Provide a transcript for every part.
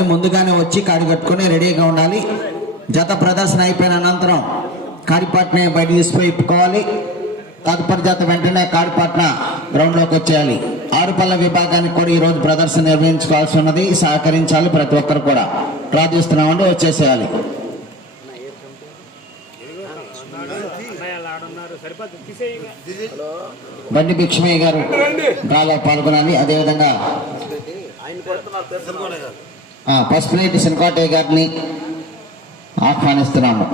అవన్నీ ముందుగానే వచ్చి కాడి కట్టుకొని రెడీగా ఉండాలి. జత ప్రదర్శన అయిపోయిన అనంతరం కాడిపాట్ని బయట తీసిపోయి ఇప్పుకోవాలి తదుపరి జత వెంటనే కాడిపాట్న గ్రౌండ్లోకి వచ్చేయాలి. ఆరుపల్ల విభాగానికి కూడా ఈ రోజు ప్రదర్శన నిర్వహించుకోవాల్సి ఉన్నది. సహకరించాలి ప్రతి ఒక్కరు కూడా. ప్రార్థిస్తున్నామండి వచ్చేసేయాలి. బండి భిక్షమయ్య గారు డ్రాలో పాల్గొనాలి. అదేవిధంగా ఆ, పసుపులేటి శనకోటయ్య గారిని ఆహ్వానిస్తున్నాము.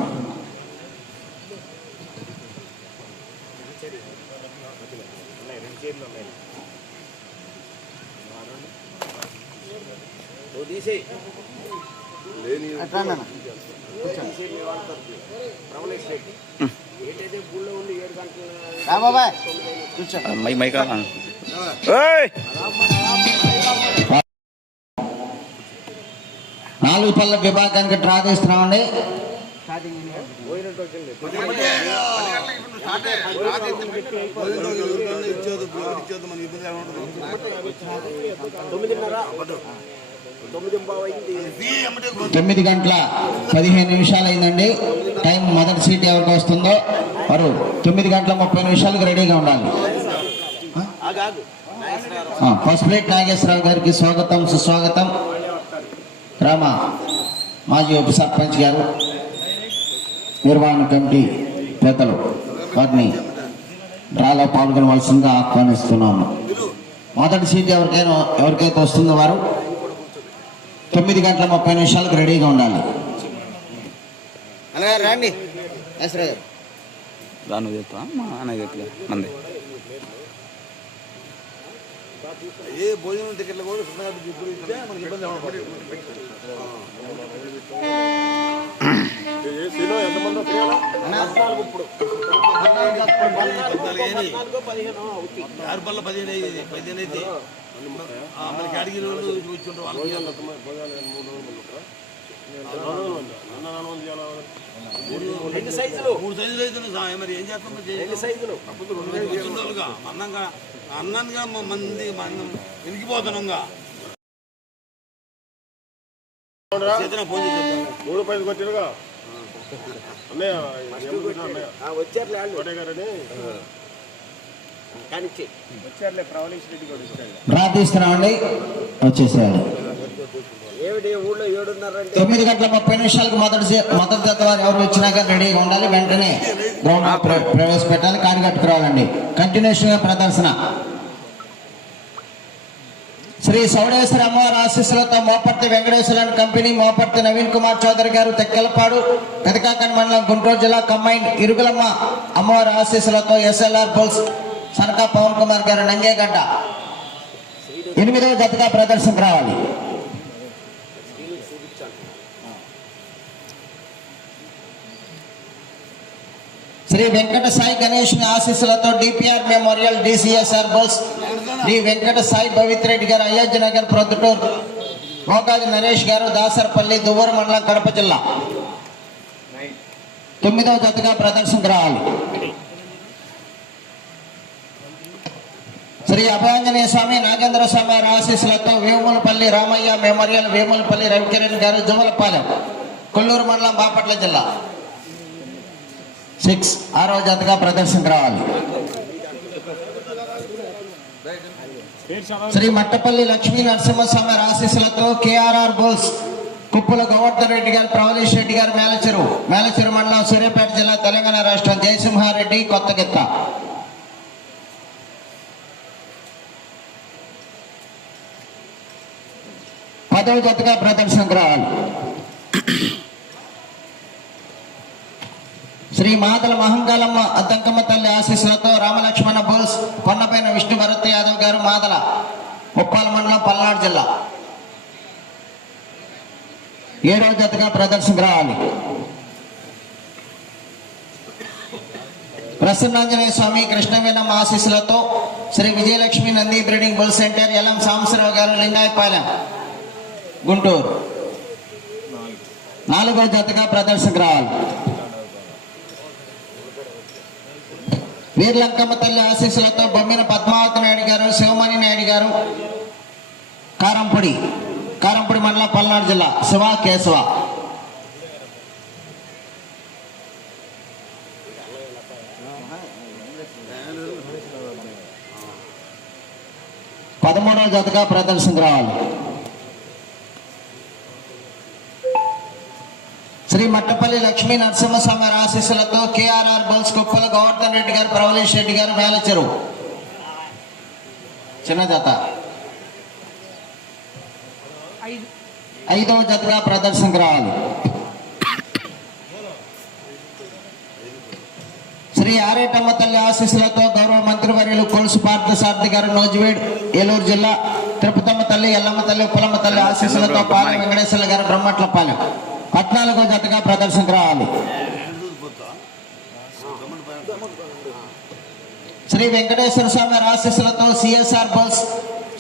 మై మై నాలుగు పళ్ళ విభాగానికి డ్రా తీస్తున్నామండి తొమ్మిది గంటల పదిహేను నిమిషాలు అయిందండి. టైం మొదటి సీట్ ఎవరికి వస్తుందో? వారు తొమ్మిది గంటల ముప్పై నిమిషాలకు రెడీగా ఉండాలి. ఫస్ట్ పసుపులేటి నాగేశ్వరరావు గారికి స్వాగతం సుస్వాగతం. రామ మాజీ ఉప సర్పంచ్ గారు నిర్వహణ కమిటీ పెద్దలు వారిని డ్రాలో పాల్గొనవలసిందిగా ఆహ్వానిస్తున్నాము. మొదటి సీట్ ఎవరికైనా ఎవరికైతే వస్తుందో వారు తొమ్మిది గంటల ముప్పై నిమిషాలకు రెడీగా ఉండాలి. రండి. దాన్ని చెప్తా మా అన్నయ్య మంది. ఏ భోజనం టికెట్లు కూడా సున్నా ఇప్పుడు ఇస్తే మనకి ఇబ్బంది. ఆరు పళ్ళ పదిహేను అయ్యింది పదిహేను. అయితే మనకి అడిగిన వాళ్ళు వచ్చి ఉంటారు వాళ్ళకి మూడు సైజులు. మూడు సైజులు అయితే మరి ఏం చేస్తాం రెండు సైజులు. అన్నంగా అన్నంగా మంది మనం చెప్తాను. మూడు పైన కొట్టినగా అన్నయ్య వచ్చారు ఊళ్ళో ఏడున్నారంటే తొమ్మిది గంటల ముప్పై నిమిషాలకు మొదటి మొదటి జత వారు ఎవరు వచ్చినా కానీ రెడీగా ఉండాలి. వెంటనే గ్రౌండ్ ప్ర- ప్రవేశపెట్టాలి. కాడి కట్టుకురావాలండి. కంటిన్యూషన్గా ప్రదర్శన. శ్రీ సౌడేశ్వర అమ్మవారి ఆశీస్సులతో మోపర్తి వెంకటేశ్వర కంపెనీ మోపర్తి నవీన్ కుమార్ చౌదరి గారు తెక్కెలపాడు పెదకాకన్ మండలం గుంటూరు జిల్లా కంబైన్ ఇరుగులమ్మ అమ్మవారి ఆశీస్సులతో ఎస్ఎల్ఆర్ బుల్స్ సనకా పవన్ కుమార్ గారు నంగేగడ్డ. ఎనిమిదవ జతగా ప్రదర్శనకు రావాలి. శ్రీ వెంకట సాయి గణేష్ ఆశీస్సులతో DPR memorial DCSR Bose Shri Venkata Sai Bhavithreddy గారు అయోధ్య నగర్ ప్రొద్దుటూరు. మోకాది నరేష్ గారు దాసరపల్లి దువ్వూరు మండలం కడప జిల్లా. తొమ్మిదవ జతగా ప్రదర్శనకు రావాలి. శ్రీ అభయాంజనేయ స్వామి నాగేంద్ర స్వామి వారి ఆశీస్సులతో వేములపల్లి రామయ్య మెమోరియల్ వేములపల్లి రవికిరణ్ గారు జువలపాలెం కొల్లూరు మండలం బాపట్ల జిల్లా. సిక్స్ ఆరో జతగా ప్రదర్శనకు రావాలి. శ్రీ మట్టపల్లి లక్ష్మీ నరసింహస్వామి ఆశీస్సులతో కేఆర్ఆర్ బోల్స్ కుప్పుల గోవర్ధన్ రెడ్డి గారు ప్రవలేష్ రెడ్డి గారు మేలచెరు మేలచెరు మండలం సూర్యాపేట జిల్లా తెలంగాణ రాష్ట్రం జయసింహారెడ్డి కొత్తగిత్త. పదవ జతగా ప్రదర్శనకు రావాలి శ్రీ మాతల మహంకాలమ్మ అద్దంకమ్మ తల్లి ఆశీస్సులతో రామలక్ష్మణ బోల్స్ కొండపైన విష్ణు భరత్ యాదవ్ గారు మాదల ముప్పాల మండలం పల్నాడు జిల్లా. ఏడవ జతగా ప్రదర్శనకు రావాలి ప్రసన్నాంజనేయ స్వామి కృష్ణవేణం ఆశీస్సులతో Shri Vijayalakshmi Nandi breeding bull centre LM Sambasivarao గారు లింగాయపాలెం గుంటూరు. నాలుగో జతగా ప్రదర్శనకు రావాలి. వీర్లంకమ్మ తల్లి ఆశీస్సులతో బొమ్మిన పద్మావతి నాయుడు గారు శివమణి నాయుడు గారు కారంపొడి కారంపూడి మండలం పల్నాడు జిల్లా శివ కేశవ. పదమూడవ జతగా ప్రదర్శనకు రావాలి. శ్రీ మట్టపల్లి లక్ష్మీ నరసింహస్వామి ఆశీస్సులతో కేఆర్ఆర్ బల్స్ కుప్పల గోవర్ధన్ రెడ్డి గారు ప్రవలేష్ రెడ్డి గారు మేలచెరు చిన్న జత. ఐదవ జతగా ప్రదర్శనకు రావాలి శ్రీ ఆరేటమ్మ తల్లి ఆశీస్సులతో గౌరవ మంత్రివర్యులు కొలుసు పార్థసారథి గారు నోజివేడ్ ఏలూరు జిల్లా తిరుపతమ్మ తల్లి ఎల్లమ్మ తల్లి ఉప్పలమ్మ తల్లి ఆశీస్సులతో పాలెం వెంకటేశ్వర గారు బ్రహ్మట్లపాలెం. పద్నాలుగో జతగా ప్రదర్శనకు రావాలి. శ్రీ వెంకటేశ్వర స్వామి ఆశీస్సులతో సిఎస్ఆర్ బల్స్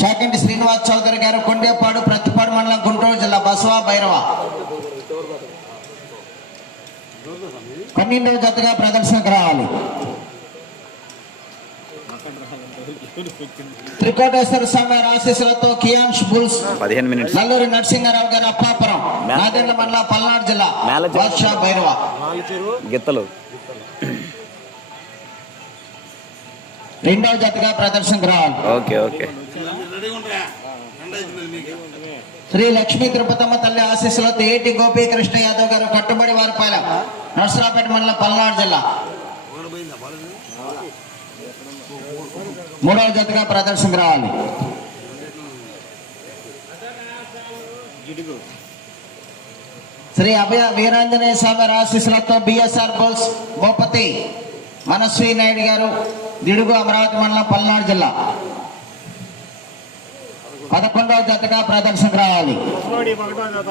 చాకంటి శ్రీనివాస్ చౌదరి గారు కొండేపాడు ప్రతిపాడు మండలం గుంటూరు జిల్లా బసవా భైరవ. పన్నెండవ జతగా ప్రదర్శనకు రావాలి. త్రికోటేశ్వర స్వామి ఆశీస్సులతో కియాన్ష్ బుల్స్ పదిహేను మినిట్స్. నల్లూరి నరసింహారావు గారు అప్పాపురం నాదెండ్ల మండలం పల్నాడు జిల్లా. బాద్షా భైరవ గిత్తలు. రెండవ జతగా ప్రదర్శనకు రావాలి ఓకే ఓకే. శ్రీ లక్ష్మీ తిరుపతమ్మ తల్లి ఆశీస్సులతో ఏటి గోపీకృష్ణ యాదవ్ గారు కట్టుబడి వారిపాలెం నర్సరాపేట మండలం పల్నాడు జిల్లా. మూడవ జతగా ప్రదర్శనకు రావాలి. శ్రీ అభయ వీరాంజనేయ స్వామి ఆశీస్సులతో బిఎస్ఆర్ బోస్ భూపతి మనస్వి నాయుడు గారు దిడుగు అమరావతి మండలం పల్నాడు జిల్లా. పదకొండవ జతగా ప్రదర్శనకు రావాలి. ఒకటి ఒకటో జత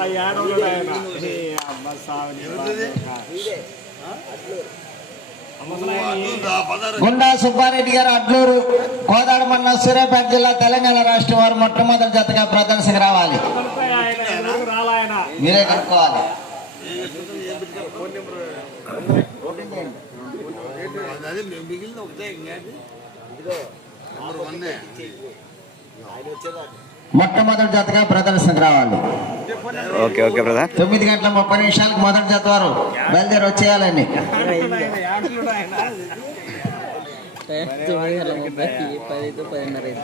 గుండా సుబ్బారెడ్డి గారు అడ్లూరు కోదాడ మండలం సూర్యాపేట జిల్లా తెలంగాణ రాష్ట్రం వారు మొట్టమొదటి జతగా ప్రదర్శనకు రావాలి. మీరే కనుక్కోవాలి. మిగిలిన ఒకటే వన్నే. మొట్టమొదటి జతగా ప్రదర్శనకు రావాలి ఓకే ఓకే బ్రదర్ తొమ్మిది గంటల ముప్పై నిమిషాలకు మొదటి జత వారు బయలుదేరి వచ్చేయాలండి పది పదిన్నర